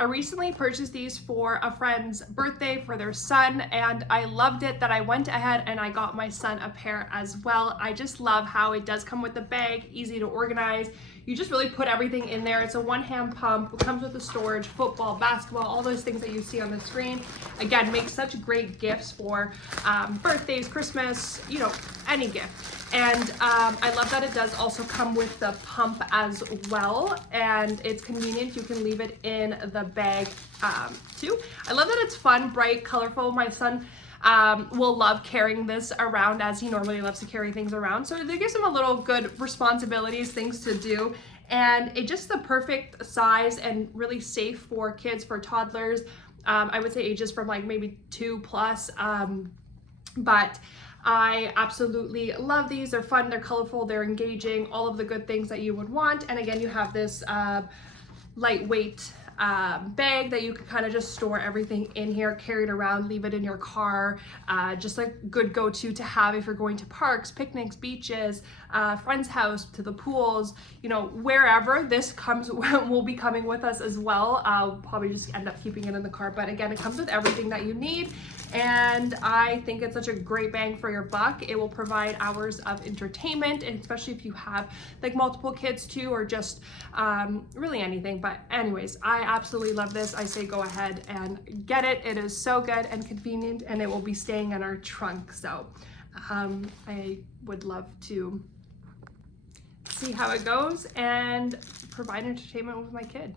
I recently purchased these for a friend's birthday for their son, and I loved it that I went ahead and I got my son a pair as well. I just love how it does come with the bag, easy to organize. You just really put everything in there. It's a one-hand pump. It comes with the storage, football, basketball, all those things that you see on the screen. Again, makes such great gifts for birthdays, Christmas, you know, any gift. And I love that it does also come with the pump as well, and it's convenient. You can leave it in the bag too. I love that it's fun, bright, colorful. My son will love carrying this around, as he normally loves to carry things around. So it gives him a little good responsibilities, things to do. And it's just the perfect size and really safe for kids, for toddlers. I would say ages from like maybe 2+. But I absolutely love these. They're fun, they're colorful, they're engaging, all of the good things that you would want. And again, you have this lightweight bag that you can kind of just store everything in here, carry it around, leave it in your car. Just a good go-to to have if you're going to parks, picnics, beaches, friend's house, to the pools, you know, wherever. This comes will be coming with us as well. I'll probably just end up keeping it in the car, but again, it comes with everything that you need. And I think it's such a great bang for your buck. It will provide hours of entertainment, and especially if you have like multiple kids too, or just really anything. But anyways, I absolutely love this. I say go ahead and get it. It is so good and convenient, and it will be staying in our trunk. So I would love to see how it goes and provide entertainment with my kid.